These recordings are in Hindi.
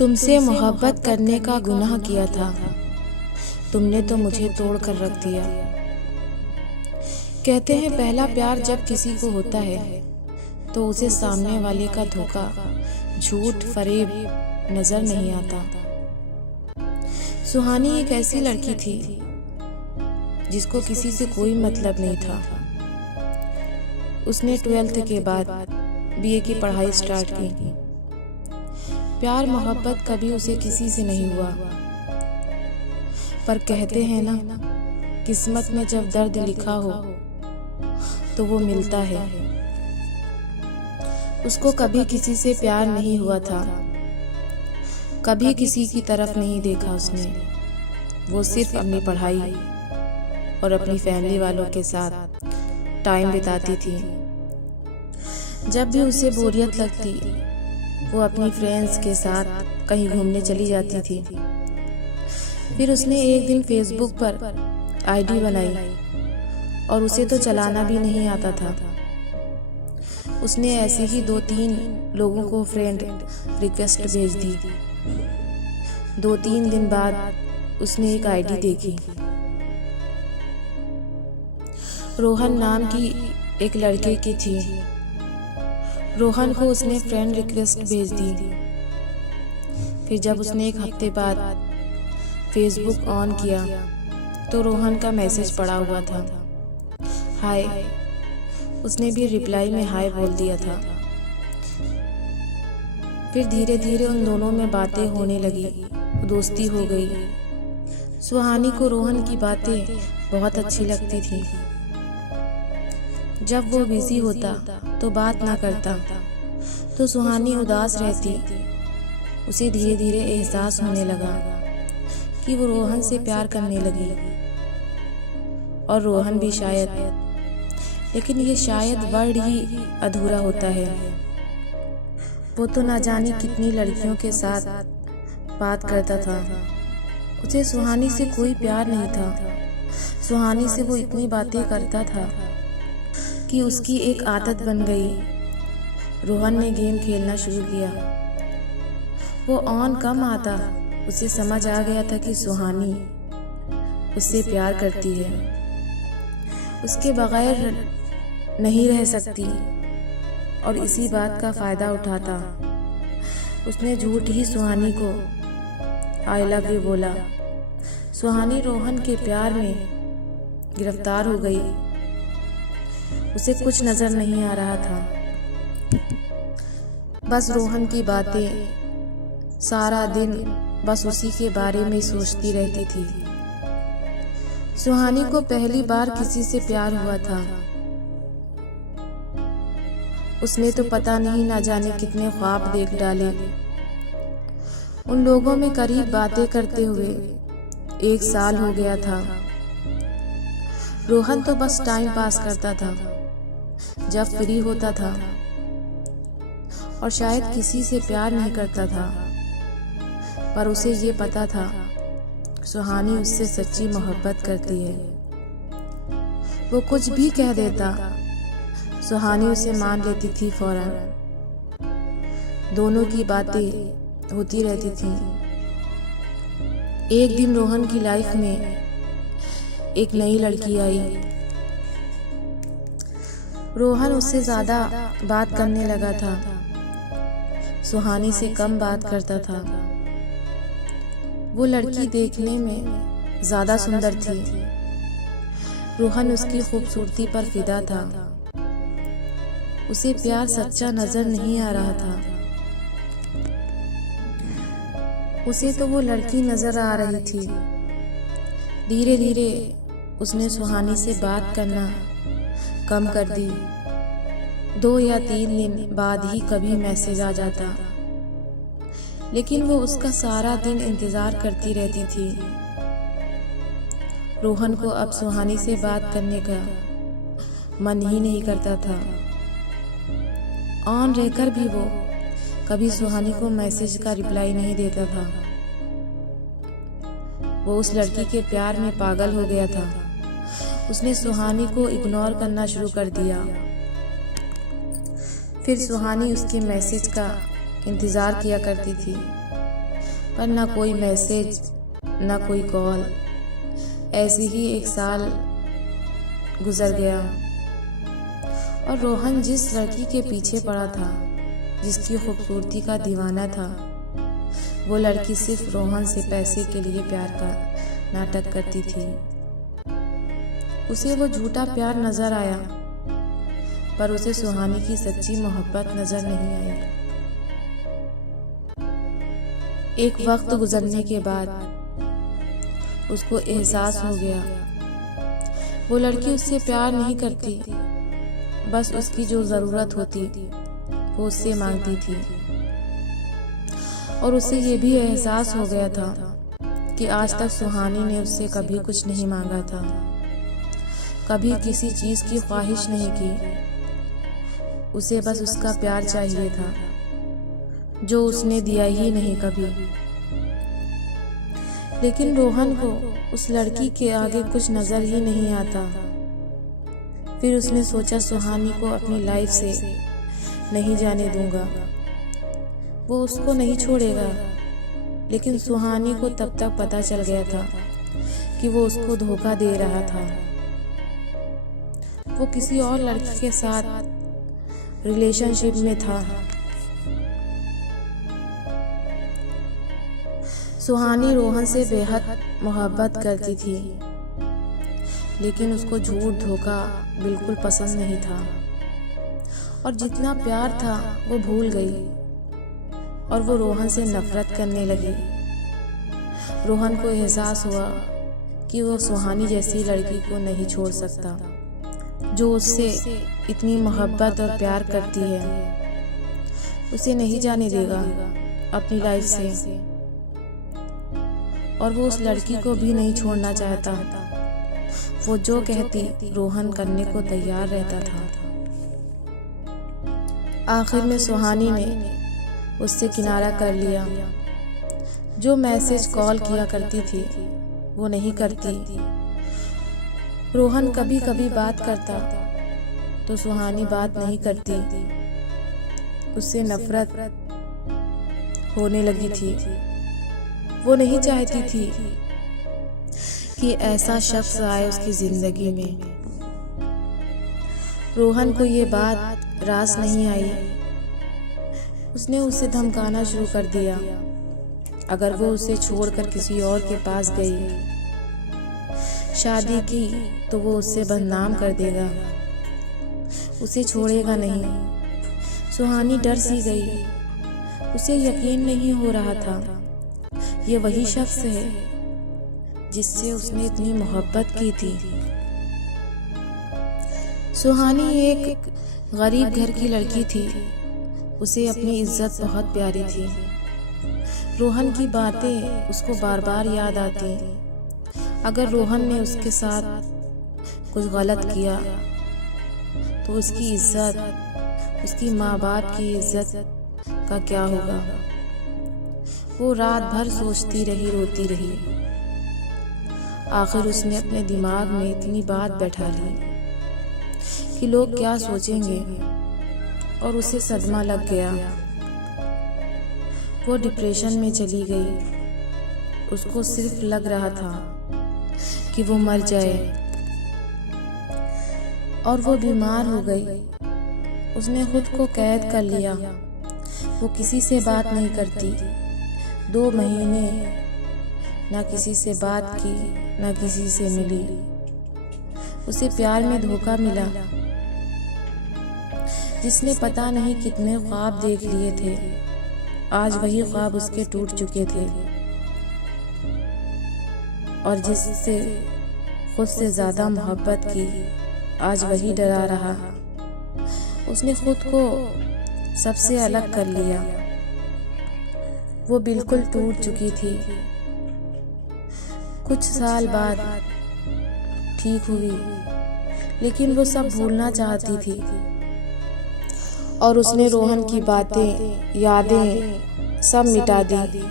तुमसे मोहब्बत करने का गुनाह किया था, तुमने तो मुझे तोड़ कर रख दिया। कहते हैं पहला प्यार जब किसी को होता है तो उसे सामने वाले का धोखा, झूठ, फरेब नजर नहीं आता। सुहानी एक ऐसी लड़की थी जिसको किसी से कोई मतलब नहीं था। उसने 12th के बाद BA की पढ़ाई स्टार्ट की। प्यार मोहब्बत कभी उसे किसी से नहीं हुआ, पर कहते हैं ना, किस्मत में जब दर्द लिखा हो तो वो मिलता है। उसको कभी किसी से प्यार नहीं हुआ था, कभी किसी की तरफ नहीं देखा उसने। वो सिर्फ अपनी पढ़ाई और अपनी फैमिली वालों के साथ टाइम बिताती थी। जब भी उसे बोरियत लगती, वो अपनी फ्रेंड्स के साथ कहीं घूमने चली जाती थी। फिर उसने एक दिन फेसबुक पर ID बनाई और उसे तो चलाना भी नहीं आता था। उसने ऐसे ही 2-3 लोगों को फ्रेंड रिक्वेस्ट भेज दी। 2-3 दिन बाद उसने एक ID देखी। रोहन नाम की एक लड़के की थी। रोहन को उसने फ्रेंड रिक्वेस्ट भेज दी। फिर जब उसने एक हफ्ते बाद फेसबुक ऑन किया तो रोहन का मैसेज पड़ा हुआ था, हाय। उसने भी रिप्लाई में हाय बोल दिया था। फिर धीरे धीरे उन दोनों में बातें होने लगी, दोस्ती हो गई। सुहानी को रोहन की बातें बहुत अच्छी लगती थी। जब वो बिजी होता तो बात ना करता तो सुहानी उदास रहती। उसे धीरे धीरे एहसास होने लगा कि वो रोहन से प्यार करने लगी, और रोहन भी शायद। लेकिन ये शायद वर्ड ही अधूरा होता है। वो तो ना जाने कितनी लड़कियों के साथ बात करता था। उसे सुहानी से कोई प्यार नहीं था। सुहानी से वो इतनी बातें करता था कि उसकी एक आदत बन गई। रोहन ने गेम खेलना शुरू किया। वो ऑन कम आता, उसे समझ आ गया था कि सुहानी उससे प्यार करती है, उसके बगैर नहीं रह सकती, और इसी बात का फायदा उठाता उसने झूठ ही सुहानी को आई लव यू बोला। सुहानी रोहन के प्यार में गिरफ्तार हो गई। उसे कुछ नजर नहीं आ रहा था, बस रोहन की बातें। सारा दिन बस उसी के बारे में सोचती रहती थी। सुहानी को पहली बार किसी से प्यार हुआ था। उसने तो पता नहीं ना जाने कितने ख्वाब देख डाले। उन लोगों में करीब बातें करते हुए 1 साल हो गया था। रोहन तो बस टाइम पास करता था जब फ्री होता था, और शायद किसी से प्यार नहीं करता था, पर उसे ये पता था सुहानी उससे सच्ची मोहब्बत करती है। वो कुछ भी कह देता, सुहानी उसे मान लेती थी फौरन। दोनों की बातें होती रहती थी। एक दिन रोहन की लाइफ में एक नई लड़की आई। रोहन उससे ज्यादा बात करने लगा था, सुहानी से कम बात करता था। वो लड़की देखने में ज्यादा सुंदर थी। रोहन उसकी खूबसूरती पर फिदा था। उसे प्यार सच्चा नजर नहीं आ रहा था। उसे तो वो लड़की नजर आ रही थी। धीरे धीरे उसने सुहानी से बात करना कम कर दी। 2 या 3 दिन बाद ही कभी मैसेज आ जाता, लेकिन वो उसका सारा दिन इंतजार करती रहती थी। रोहन को अब सुहानी से बात करने का मन ही नहीं करता था। ऑन रहकर भी वो कभी सुहानी को मैसेज का रिप्लाई नहीं देता था। वो उस लड़की के प्यार में पागल हो गया था। उसने सुहानी को इग्नोर करना शुरू कर दिया। फिर सुहानी उसके मैसेज का इंतजार किया करती थी। पर ना कोई मैसेज, ना कोई कॉल। ऐसे ही एक साल गुजर गया और रोहन जिस लड़की के पीछे पड़ा था, जिसकी खूबसूरती का दीवाना था, वो लड़की सिर्फ रोहन से पैसे के लिए प्यार का नाटक करती थी। उसे वो झूठा प्यार नजर आया, पर उसे सुहानी की सच्ची मोहब्बत नजर नहीं आई। एक वक्त गुजरने के बाद उसको एहसास हो गया वो लड़की उससे प्यार नहीं करती, बस उसकी जो ज़रूरत होती वो उससे मांगती थी। और उसे ये भी एहसास हो गया था कि आज तक सुहानी ने उससे कभी कुछ नहीं मांगा था, कभी किसी चीज़ की ख्वाहिश नहीं की। उसे बस उसका प्यार चाहिए था, जो उसने दिया ही नहीं कभी। लेकिन रोहन को उस लड़की के आगे कुछ नजर ही नहीं आता। फिर उसने सोचा सुहानी को अपनी लाइफ से नहीं जाने दूंगा, वो उसको नहीं छोड़ेगा। लेकिन सुहानी को तब तक पता चल गया था कि वो उसको धोखा दे रहा था। वो किसी और लड़की के साथ रिलेशनशिप में था। सुहानी रोहन से बेहद मोहब्बत करती थी, लेकिन उसको झूठ धोखा बिल्कुल पसंद नहीं था। और जितना प्यार था वो भूल गई और वो रोहन से नफरत करने लगी। रोहन को एहसास हुआ कि वो सुहानी जैसी लड़की को नहीं छोड़ सकता, जो उससे इतनी मोहब्बत और प्यार करती है। उसे नहीं जाने देगा अपनी लाइफ से, और वो उस लड़की को भी नहीं छोड़ना चाहता। वो जो कहती रोहन करने को तैयार रहता था। आखिर में सुहानी ने उससे किनारा कर लिया। जो मैसेज कॉल किया करती थी वो नहीं करती। रोहन कभी कभी बात करता तो सुहानी बात नहीं करती। उससे नफरत होने लगी थी। वो नहीं चाहती थी कि ऐसा शख्स आए उसकी जिंदगी में। रोहन को ये बात रास नहीं आई। उसने उसे धमकाना शुरू कर दिया। अगर वो उसे छोड़कर किसी और के पास गई, शादी की, तो वो उससे बदनाम कर देगा, उसे छोड़ेगा नहीं। सुहानी डर सी गई। उसे यकीन नहीं हो रहा था ये वही शख्स है जिससे उसने इतनी मोहब्बत की थी। सुहानी एक गरीब घर की लड़की थी। उसे अपनी इज्जत बहुत प्यारी थी। रोहन की बातें उसको बार बार याद आती। अगर रोहन ने उसके साथ कुछ गलत किया तो उसकी इज्जत, उसकी माँ बाप की इज्जत का क्या होगा। वो रात भर सोचती रही, रोती रही। आखिर उसने अपने दिमाग में इतनी बात बैठा ली कि लोग क्या सोचेंगे, और उसे सदमा लग गया। वो डिप्रेशन में चली गई। उसको सिर्फ लग रहा था कि वो मर जाए, और वो बीमार हो गई। उसने खुद को कैद कर लिया। वो किसी से बात नहीं करती। 2 महीने ना किसी से बात की, ना किसी से मिली। उसे प्यार में धोखा मिला। जिसने पता नहीं कितने ख्वाब देख लिए थे, आज वही ख्वाब उसके टूट चुके थे। और जिससे खुद से ज्यादा मोहब्बत की, आज वही डरा रहा। उसने खुद को सबसे अलग कर लिया। वो बिल्कुल टूट चुकी थी। कुछ साल बाद ठीक हुई, लेकिन वो सब भूलना चाहती थी। और उसने रोहन की बातें, यादें सब मिटा दी।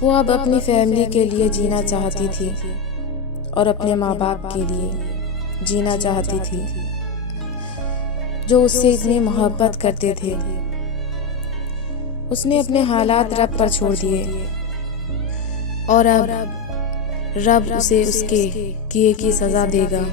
वो अब अपनी फैमिली के लिए जीना चाहती थी और अपने माँ बाप के लिए जीना चाहती थी, जो उससे इतनी मोहब्बत करते थे। उसने अपने हालात रब पर छोड़ दिए और अब रब उसे उसके किए की सज़ा देगा।